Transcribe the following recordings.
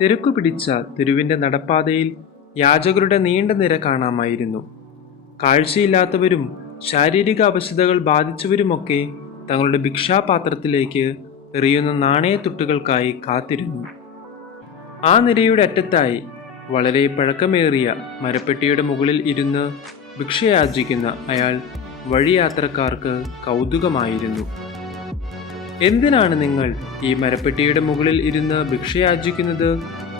തിരക്കു പിടിച്ച തെരുവിന്റെ നടപ്പാതയിൽ യാചകരുടെ നീണ്ട നിര കാണാമായിരുന്നു. കാഴ്ചയില്ലാത്തവരും ശാരീരിക അവശതകൾ ബാധിച്ചവരുമൊക്കെ തങ്ങളുടെ ഭിക്ഷാപാത്രത്തിലേക്ക് എറിയുന്ന നാണയത്തുട്ടുകൾക്കായി കാത്തിരുന്നു. ആ നിരയുടെ അറ്റത്തായി വളരെ പഴക്കമേറിയ മരപ്പെട്ടിയുടെ മുകളിൽ ഇരുന്ന് ഭിക്ഷയാചിക്കുന്ന അയാൾ വഴിയാത്രക്കാർക്ക് കൗതുകമായിരുന്നു. എന്തിനാണ് നിങ്ങൾ ഈ മരപ്പെട്ടിയുടെ മുകളിൽ ഇരുന്ന് ഭിക്ഷയാചിക്കുന്നത്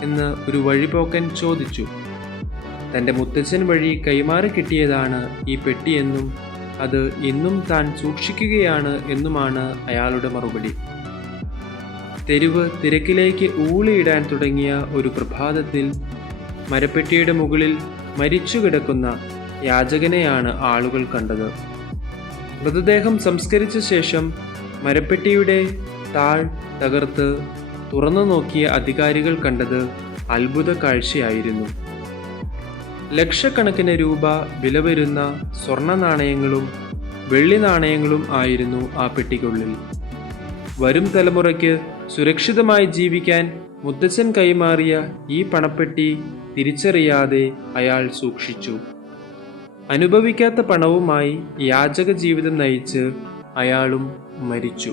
എന്ന് ഒരു വഴിപോക്കൻ ചോദിച്ചു. തന്റെ മുത്തച്ഛൻ വഴി കൈമാറി കിട്ടിയതാണ് ഈ പെട്ടിയെന്നും അത് ഇന്നും താൻ സൂക്ഷിക്കുകയാണ് എന്നുമാണ് അയാളുടെ മറുപടി. തെരുവ് തിരക്കിലേക്ക് ഊളിയിടാൻ തുടങ്ങിയ ഒരു പ്രഭാതത്തിൽ മരപ്പെട്ടിയുടെ മുകളിൽ മരിച്ചു കിടക്കുന്ന യാചകനെയാണ് ആളുകൾ കണ്ടത്. മൃതദേഹം സംസ്കരിച്ച ശേഷം മരപ്പെട്ടിയുടെ താൾ തകർത്ത് തുറന്നു നോക്കിയ അധികാരികൾ കണ്ടത് അത്ഭുത കാഴ്ചയായിരുന്നു. ലക്ഷക്കണക്കിന് രൂപ വില വരുന്ന സ്വർണ നാണയങ്ങളും വെള്ളി നാണയങ്ങളും ആയിരുന്നു ആ പെട്ടിക്കുള്ളിൽ. വരും തലമുറയ്ക്ക് സുരക്ഷിതമായി ജീവിക്കാൻ മുത്തച്ഛൻ കൈമാറിയ ഈ പണപ്പെട്ടി തിരിച്ചറിയാതെ അയാൾ സൂക്ഷിച്ചു. അനുഭവിക്കാത്ത പണവുമായി യാചക ജീവിതം നയിച്ച് അയാളും മരിച്ചു.